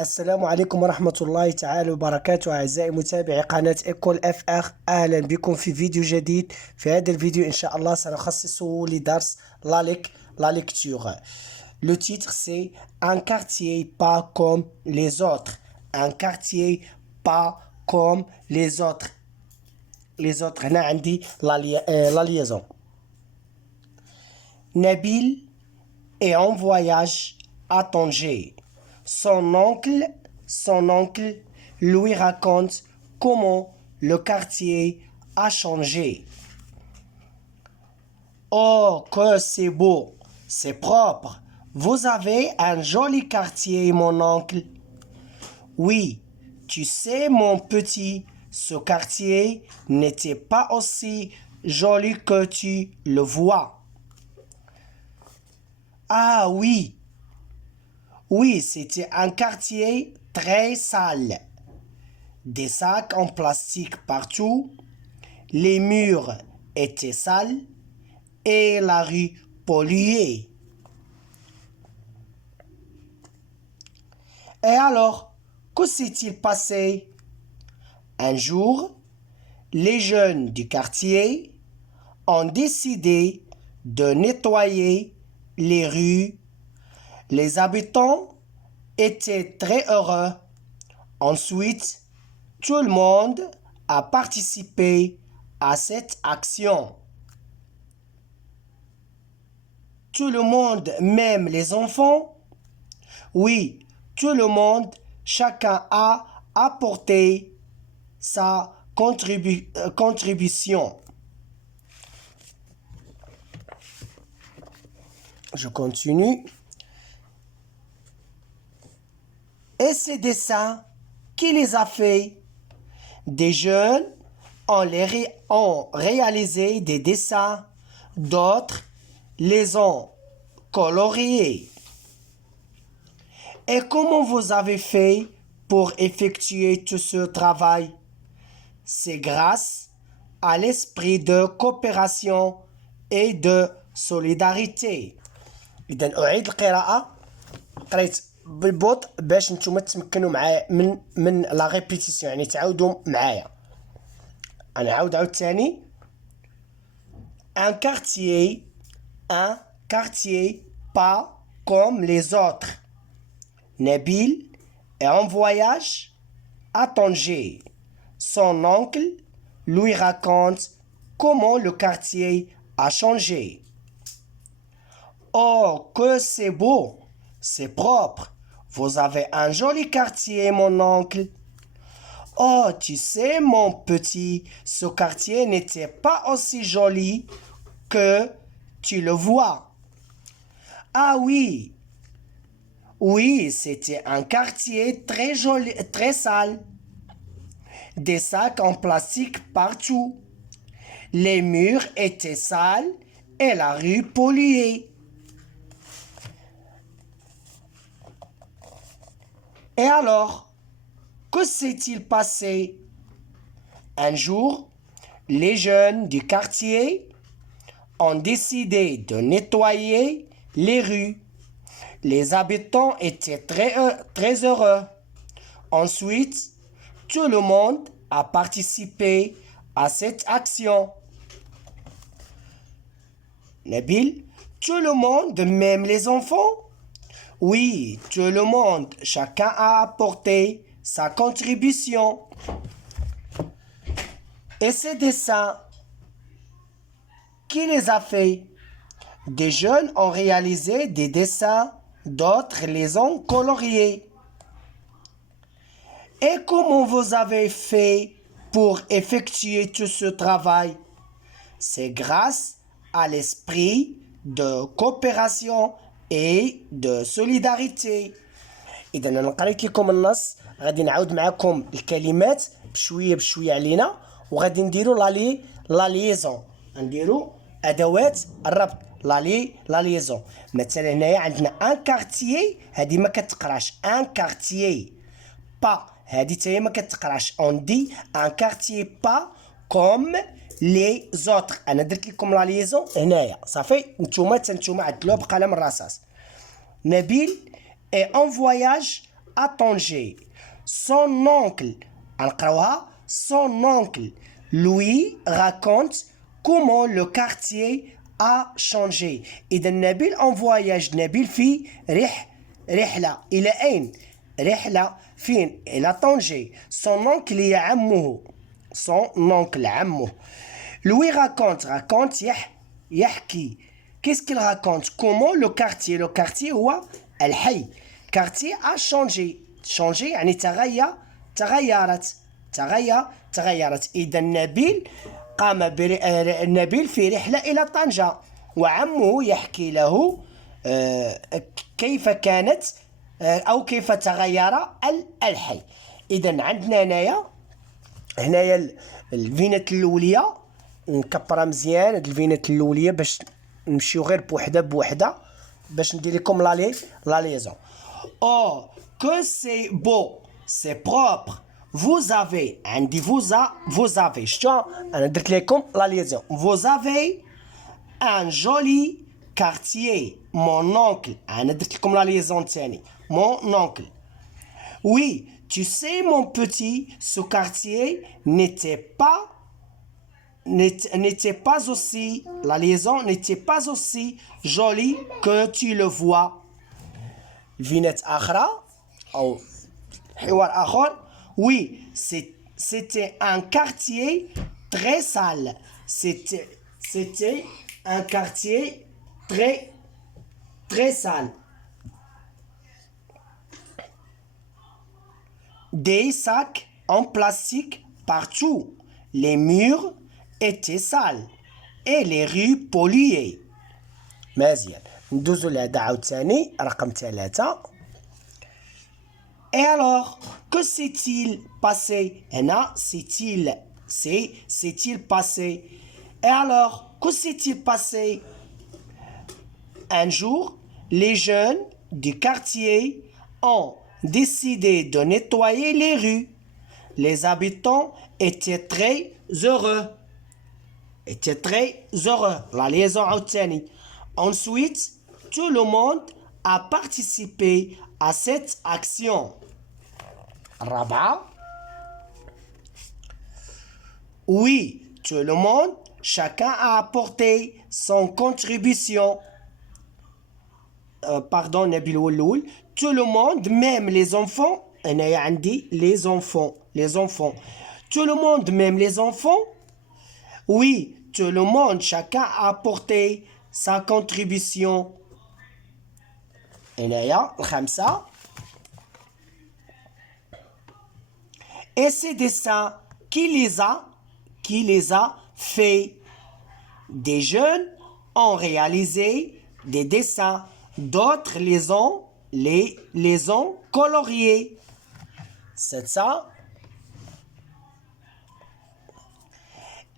السلام عليكم ورحمة الله تعالى وبركاته أعزائي متابعي قناة إيكول اف اخ. أهلا بكم في فيديو جديد. في هذا الفيديو إن شاء الله سنخصصه لدرس la lecture. Le titre c'est Un quartier pas comme les autres. Un quartier pas comme les autres. Les autres هنا عندي la liaison. Nabil est en voyage à Tanger. Son oncle lui raconte comment le quartier a changé. Oh, que c'est beau, c'est propre. Vous avez un joli quartier, mon oncle. Oui, tu sais, mon petit, ce quartier n'était pas aussi joli que tu le vois. Ah oui. Oui, c'était un quartier très sale. Des sacs en plastique partout, les murs étaient sales et la rue polluée. Et alors, que s'est-il passé? Un jour, les jeunes du quartier ont décidé de nettoyer les rues. Les habitants étaient très heureux. Ensuite, tout le monde a participé à cette action. Tout le monde, même les enfants? Oui, tout le monde, chacun a apporté sa contribution. Je continue. Et ces dessins, qui les a fait? Des jeunes ont réalisé des dessins, d'autres les ont coloriés. Et comment vous avez fait pour effectuer tout ce travail? C'est grâce à l'esprit de coopération et de solidarité. إذن أعيد القراءة. قريت بالبطء باش نتوما تمكنوا معايا من لا ريبيتيسيون، يعني تعاودوا معايا. انا عاود ثاني. un quartier pas comme les autres. Nabil est en voyage à Tanger. Son oncle lui raconte comment le quartier a changé. Oh, que c'est beau, c'est propre. Vous avez un joli quartier, mon oncle. Oh, tu sais, mon petit, ce quartier n'était pas aussi joli que tu le vois. Ah oui. Oui, c'était un quartier très joli, très sale. Des sacs en plastique partout. Les murs étaient sales et la rue polluée. Et alors, que s'est-il passé? Un jour, les jeunes du quartier ont décidé de nettoyer les rues. Les habitants étaient très heureux. Ensuite, tout le monde a participé à cette action. Nabil, tout le monde, même les enfants? Oui, tout le monde, chacun a apporté sa contribution. Et ces dessins, qui les a fait? Des jeunes ont réalisé des dessins, d'autres les ont coloriés. Et comment vous avez fait pour effectuer tout ce travail? C'est grâce à l'esprit de coopération et de solidarité. إذا أنا قريت لكم النص، غادي نعاود معكم الكلمات بشوية بشوية علينا، وغادي نديرو لا ليزون، نديرو أدوات الربط لا ليزون. مثلا هنايا عندنا ان كارتيي، هذه ما كتقراش ان كارتيي. با هذه حتى ما كتقراش. اون دي ان كارتيي با كوم لي زوتر. انا درت لكم لا ليزون هنايا صافي، نتوما عدلوها بقلم الرصاص. Nabil est en voyage à Tanger. Son oncle, son oncle lui raconte comment le quartier a changé. إذا نبيل en voyage. نبيل في رحلة إلى أين؟ رحلة فين؟ إلى طنجة. Son oncle هي عمه. Son oncle عمه. Lui raconte يحكي. Qu'est-ce qu'il raconte? Comment le quartier هو الحي. Quartier a changé. Changé يعني تغيرت. إذا نبيل في رحلة إلى طنجة وعمه يحكي له كيف كانت أو كيف تغير الحي. إذا عندنا هنايا الفينات الأولية نكبرها مزيان. هاد الفينات الأولية باش نمشيو غير بوحدة باش ندير لكم لا ليزون. Oh, que c'est beau, c'est propre. Vous avez, عندي vous avez. شتو أنا درت لكم لا ليزون. Vous avez un joli quartier. Mon oncle. أنا درت لكم لا ليزون تاني. Mon oncle. Oui, tu sais mon petit, ce quartier n'était pas aussi, la liaison n'était pas aussi jolie que tu le vois. Vinette أخرى أو حوار آخر. Oui, c'était un quartier très sale. C'était un quartier très sale. Des sacs en plastique partout. Les murs étaient sales et les rues polluées. مزيان. ندوزو لهذا عاوتاني رقم 3. Et alors, que s'est-il passé? هنا s'est-il passé? Et alors, que s'est-il passé? Un jour, les jeunes du quartier ont décidé de nettoyer les rues. Les habitants étaient très heureux. La liaison عاوتاني. Ensuite, tout le monde a participé à cette action. الرابعة. Oui, tout le monde, chacun a apporté son contribution. Pardon, Nabil Ouloul. Tout le monde, même les enfants. أنا عندي les enfants. Tout le monde, même les enfants. Oui, tout le monde, chacun a apporté sa contribution. هنايا الخامسة. Et ces dessins, qui les a fait? Des jeunes ont réalisé des dessins, d'autres les ont coloriés. C'est ça.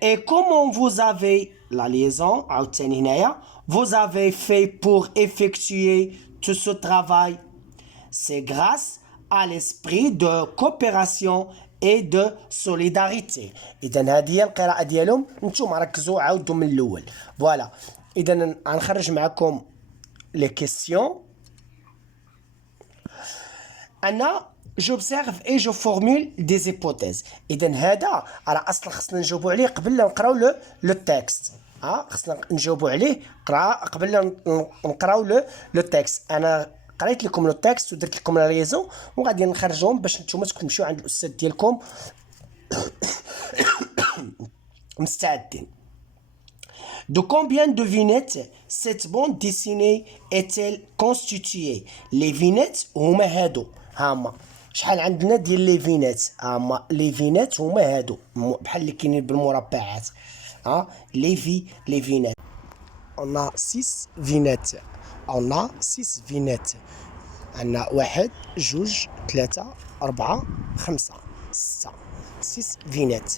Et comment vous avez la liaison عاوتاني هنايا vous avez fait pour effectuer tout ce travail? C'est grâce à l'esprit de coopération et de solidarité. إذا هذه هي القراءة ديالهم. نتوما ركزوا عاودوا من الأول. فوالا. إذا غنخرج معكم les questions. أنا j'observe et je formule des hypothèses. إذا هذا راه أصلا خصنا نجاوبوا عليه قبل لا نقراو لو تكست. خصنا نجاوبوا عليه قبل لا نقراو لو تكست. أنا قريت لكم لو تكست ودرت لكم لا ليزون وغادي نخرجهم باش نتوما تمشيو عند الأستاذ ديالكم مستعدين. De combien de vignettes cette bande dessinée est-elle constituée? Les vignettes هما هادو. هما شحال عندنا ديال لي فينات؟ هما لي فينات هما هادو بحال اللي كاينين بالمربعات. لي فينات. On a 6 vignettes. عندنا 1 2 3 4 5 6 فينات.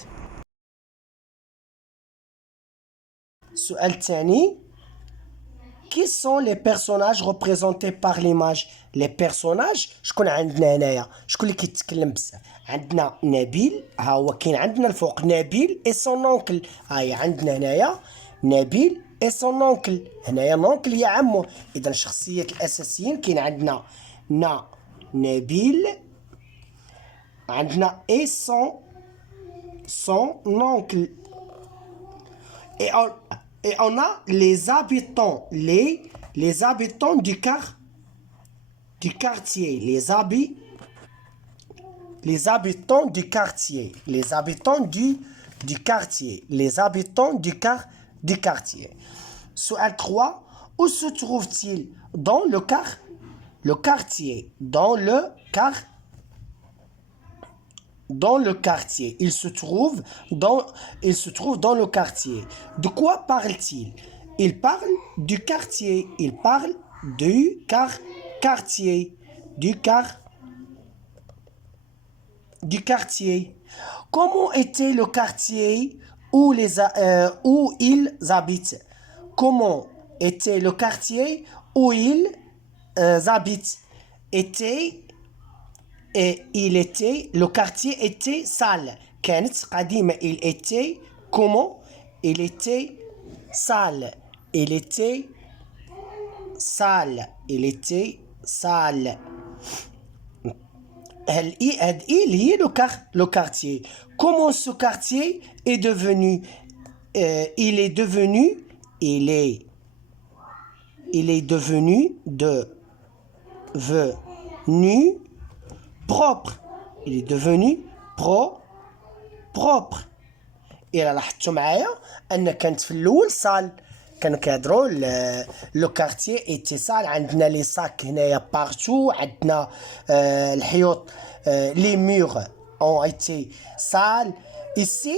السؤال الثاني. Qui sont les personnages représentés par l'image? Les personnages شكون عندنا هنايا؟ شكون اللي كيتكلم بزاف؟ عندنا نبيل. ها هو كاين عندنا الفوق نبيل et son oncle. هاي عندنا هنايا نبيل et son oncle. هنايا نونكل هي عمو. إذا الشخصيات الأساسيين كاين عندنا Nabil. عندنا et son oncle. Et on a les habitants, les habitants du quartier, les habitants du quartier, les habitants du quartier, les habitants du quartier. Sual 3. Où se trouve-t-il? Dans le quartier, dans le quartier. Il se trouve dans le quartier. De quoi parle-t-il? Il parle du quartier. Il parle du quartier. Du quartier. Comment était le quartier où ils habitent? Comment était le quartier où ils habitent? Le quartier était sale. كانت قديمة. Il était comment? Il était sale. Il était sale. Il était sale. Il est le quartier. Comment ce quartier est devenu? Il est devenu propre. Il est devenu propre. إلا لاحظتوا معايا أن كانت في الأول صال، كانوا كيهضروا لو كارتيي اتصال. عندنا لي ساك هنايا بارتو، عندنا الحيوط لي مور ont été sales. Ici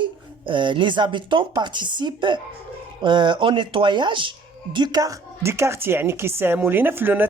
les habitants participent au nettoyage du quartier، يعني كيساهموا لينا في